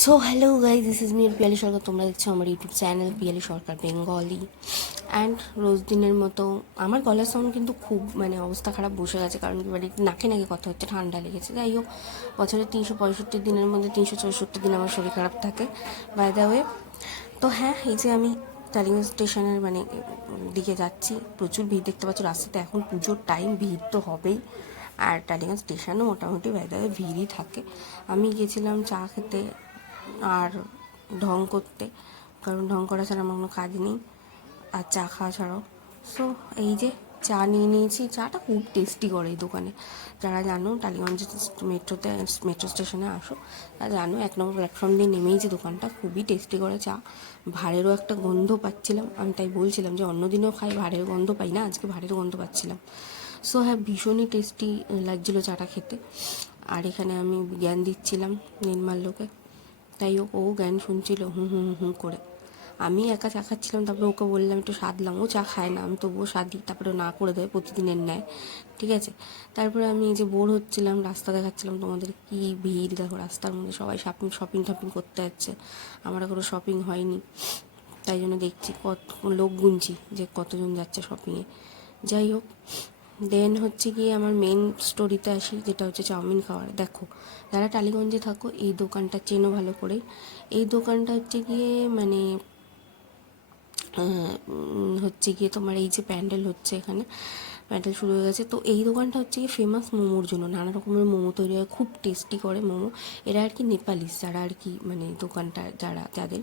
So hello guys, this is me Piyali Sarkar. তোমরা দেখছো আমার YouTube channel Piyali Sarkar Bengali. And রোজ দিনের মতো আমার গলার সাউন্ড কিন্তু খুব অবস্থা খারাপ বসে গেছে, কারণ এবারে নাকে নাকে কথা হচ্ছে, ঠান্ডা লেগেছে। যাই হোক, বছরের 365 দিনের মধ্যে 364 দিন আমার শরীর খারাপ থাকে, বাই দ্য ওয়ে। তো হ্যাঁ, এই যে আমি টালিগঞ্জ স্টেশনের দিকে যাচ্ছি, প্রচুর ভিড় দেখতে পাচ্ছ রাস্তাতে। এখন পুজোর টাইম, ভিড় তো হবেই। আর টালিগঞ্জ স্টেশনও মোটামুটি বাই দ্য ওয়ে ভিড়ই থাকে। আমি গেছিলাম চা খেতে আর ঢং করতে, কারণ ঢং করা ছাড়া আমার কোনো কাজ নেই, আর চা খাওয়া ছাড়াও। সো এই যে চা নিয়ে নিয়েছি। চাটা খুব টেস্টি করে এই দোকানে। যারা জানো টালিগঞ্জ মেট্রো স্টেশনে আসো তারা জানো, 1 নম্বর প্ল্যাটফর্ম দিয়ে নেমেই যে দোকানটা, খুবই টেস্টি করে চা। ভাঁড়েরও একটা গন্ধ পাচ্ছিলাম, আমি তাই বলছিলাম যে অন্যদিনও খাই, ভাঁড়ের গন্ধ পাই না, আজকে ভাঁড়ের গন্ধ পাচ্ছিলাম। সো হ্যাঁ, ভীষণই টেস্টি লাগছিলো চাটা খেতে। আর এখানে আমি জ্ঞান দিচ্ছিলাম নির্মাল্যকে, তাই ও জ্ঞান শুনছিল হুম হুম হুম করে। আমি একা চা খাচ্ছিলাম, তারপরে ওকে বললাম একটু সাধলাম। ও চা খায় না, আমি তবুও সাধি, তারপরে না করে দেয় প্রতিদিনের ন্যায়, ঠিক আছে। তারপরে আমি এই যে বোর হচ্ছিলাম, রাস্তা দেখাচ্ছিলাম তোমাদের, কি ভিড় দেখো রাস্তার মধ্যে, সবাই শপিং টপিং করতে যাচ্ছে। আমার এখনো শপিং হয়নি, তাই জন্য দেখছি কত লোক গুনছি যে কতজন যাচ্ছে শপিংয়ে। যাই হোক, দেন হচ্ছে গিয়ে আমার মেন স্টোরিতে আসি, যেটা হচ্ছে চাউমিন খাওয়ার। দেখো, যারা টালিগঞ্জে থাকো এই দোকানটা চেনো ভালো করেই। এই দোকানটা হচ্ছে গিয়ে হচ্ছে গিয়ে তোমার এই যে প্যান্ডেল হচ্ছে, এখানে প্যান্ডেল শুরু হয়ে গেছে। তো এই দোকানটা হচ্ছে গিয়ে ফেমাস মোমোর জন্য, নানা রকমের মোমো তৈরি হয়, খুব টেস্টি করে মোমো। এরা আর কি নেপালিস, যারা আর কি দোকানটা যাদের,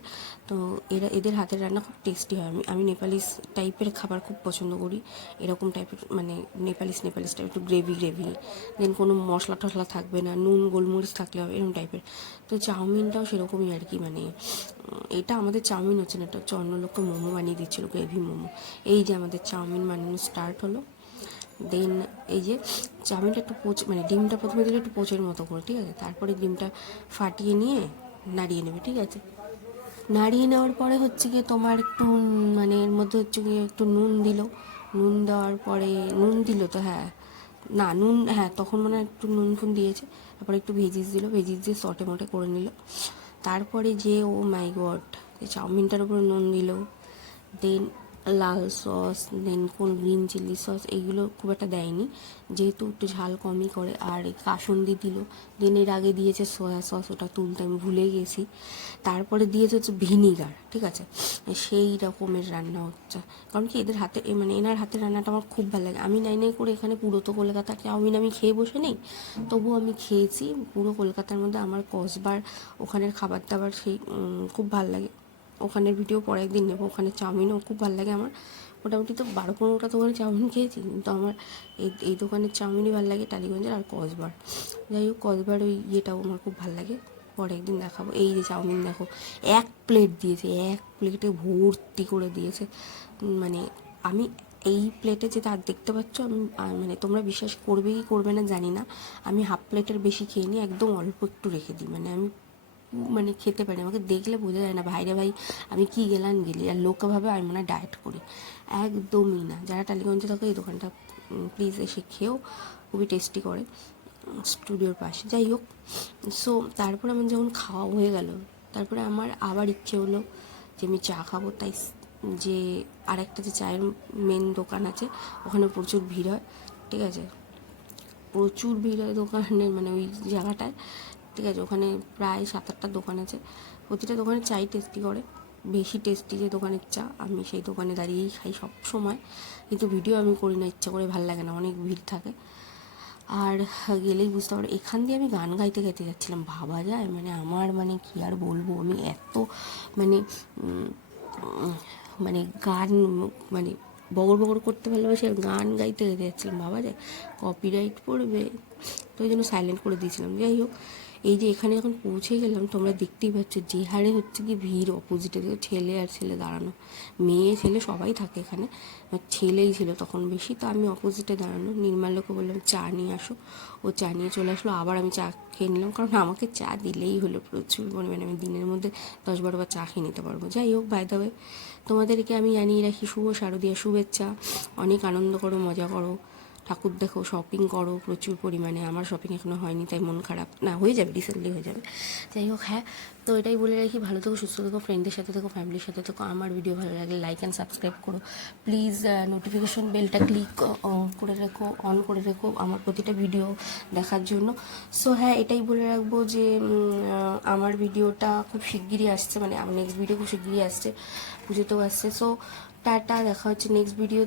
তো এদের হাতের রান্না খুব টেস্টি হয়। আমি নেপালিস টাইপের খাবার খুব পছন্দ করি, এরকম টাইপের নেপালিস টাইপ, একটু গ্রেভি দেন কোনো মশলা টশলা থাকবে না, নুন গোলমরিচ থাকলে হবে, এরকম টাইপের। তো চাউমিনটাও সেরকমই আর কি, এটা আমাদের চাউমিন হচ্ছে না, এটা হচ্ছে অন্য লোককে মোমো বানিয়ে দিচ্ছিলো, গ্রেভি মোমো। এই যে আমাদের চাউমিন বানানো স্টার্ট হলো। দেন এই যে চাউমিনটা একটু ডিমটা প্রথমে দিলে একটু পোচের মতো করে, ঠিক আছে। তারপরে ডিমটা ফাটিয়ে নিয়ে নাড়িয়ে নেবে, ঠিক আছে। নাড়িয়ে নেওয়ার পরে হচ্ছে গিয়ে তোমার একটু এর মধ্যে হচ্ছে গিয়ে একটু নুন দিল। নুন দেওয়ার পরে নুন দিল তো, হ্যাঁ না নুন, হ্যাঁ তখন একটু নুন ফুন দিয়েছে। তারপরে একটু ভেজিস দিল, ভেজিস দিয়ে সটে মটে করে নিল। তারপরে যে ও মাই গড, চাউমিনটার উপরে নুন দিল। দেন লাল সস, দেন কোন গ্রিন চিলি সস, এইগুলো খুব একটা দেয়নি, যেহেতু একটু ঝাল কমই করে। আর কাসুন্দি দিল। দেন এর আগে দিয়েছে সয়া সস, ওটা তুলতে আমি ভুলে গেছি। তারপরে দিয়েছে হচ্ছে ভিনিগার, ঠিক আছে। সেই রকমের রান্না হচ্ছে, কারণ কি এদের হাতে এনার হাতের রান্নাটা আমার খুব ভালো লাগে। আমি নাই করে এখানে পুরো তো কলকাতার চাউমিন আমি খেয়ে বসে নেই, তবুও আমি খেয়েছি পুরো কলকাতার মধ্যে। আমার কসবার ওখানের খাবার দাবার সেই খুব ভালো লাগে। ওখানের ভিডিও পরে একদিন নেবো, ওখানে চাউমিনও খুব ভালো লাগে আমার। মোটামুটি তো 12-15টা দোকানে চাউমিন খেয়েছি, কিন্তু আমার এই দোকানের চাউমিনই ভালো লাগে, টালিগঞ্জের আর কসবার। যাই হোক, কসবার ওই ইয়েটাও আমার খুব ভালো লাগে, পরে একদিন দেখাবো। এই যে চাউমিন দেখো, 1 প্লেট দিয়েছে, 1 প্লেটে ভর্তি করে দিয়েছে। মানে আমি এই প্লেটে যেটা দেখতে পাচ্ছ, আমি তোমরা বিশ্বাস করবে কি করবে না জানি না, আমি হাফ প্লেটের বেশি খেয়ে নিই, একদম অল্প একটু রেখে দিই। আমি খেতে পারি, আমাকে দেখলে বোঝা যায় না ভাইরে ভাই আমি কি গেলি, আর লোকে ভাবে আমি ডায়েট করি। একদমই না। যারা টালিগঞ্জে থাকো এই দোকানটা প্লিজ এসে খেয়েও, খুবই টেস্টি করে, স্টুডিওর পাশে। যাই হোক, সো তারপরে আমার যখন খাওয়া হয়ে গেল, তারপরে আমার আবার ইচ্ছে হলো যে আমি চা খাবো। তাই যে আরেকটা যে চায়ের মেন দোকান আছে, ওখানে প্রচুর ভিড় হয়, ঠিক আছে। প্রচুর ভিড় হয় দোকানে, ওই জায়গাটায়, ঠিক আছে। ওখানে প্রায় 7-8টা দোকান আছে, প্রতিটা দোকানে চাই টেস্টি করে। বেশি টেস্টি যে দোকানের চা, আমি সেই দোকানে দাঁড়িয়েই খাই সব সময়, কিন্তু ভিডিও আমি করি না, ইচ্ছা করে, ভাল লাগে না, অনেক ভিড় থাকে। আর গেলেই বুঝতে পারো, এখান দিয়ে আমি গান গাইতে গাইতে যাচ্ছিলাম, ভাবা যায়। আমার কি আর বলবো, আমি এত মানে গান বগর বগর করতে ভালোবাসি, আর গান গাইতে গাইতে যাচ্ছিলাম, ভাবা যায় কপিরাইট পড়বে, তো ওই জন্য সাইলেন্ট করে দিয়েছিলাম। যাই হোক, এই যে এখানে যখন পৌঁছে গেলাম, তোমরা দেখতেই পাচ্ছ যে হারে হচ্ছে কি ভিড়, অপোজিটে ছেলে আর ছেলে দাঁড়ানো, মেয়ে ছেলে সবাই থাকে এখানে, ছেলেই ছিল তখন বেশি। তো আমি অপোজিটে দাঁড়ানো, নির্মাল্যকে বললাম চা নিয়ে আসো, ও চা নিয়ে চলে আসলো। আবার আমি চা খেয়ে নিলাম, কারণ আমাকে চা দিলেই হলো প্রচুর পরিমাণে, আমি দিনের মধ্যে 10-12 বার চা খেয়ে নিতে পারবো। যাই হোক, বাই দ্য ওয়ে, তোমাদেরকে আমি জানিয়ে রাখি, শুভ শারদীয়া শুভেচ্ছা, অনেক আনন্দ করো, মজা করো, ঠাকুর দেখো, শপিং করো প্রচুর পরিমাণে। আমার শপিং এখনও হয়নি, তাই মন খারাপ, না হয়ে যাবে, রিসেন্টলি হয়ে যাবে। যাই হোক, হ্যাঁ, তো এটাই বলে রাখি, ভালো থেকো, সুস্থ থেকো, ফ্রেন্ডদের সাথে থেকো, ফ্যামিলির সাথে থেকো। আমার ভিডিও ভালো লাগলে লাইক অ্যান্ড সাবস্ক্রাইব করো প্লিজ। নোটিফিকেশন বেলটা ক্লিক করে রেখো, অন করে রেখো আমার প্রতিটা ভিডিও দেখার জন্য। সো হ্যাঁ, এটাই বলে রাখবো যে আমার ভিডিওটা খুব শিগগিরই আসছে, মানে আমার নেক্সট ভিডিও খুব শিগগিরই আসছে, পুজোতেও আসছে। সো টাটা, দেখা হচ্ছে নেক্সট ভিডিও।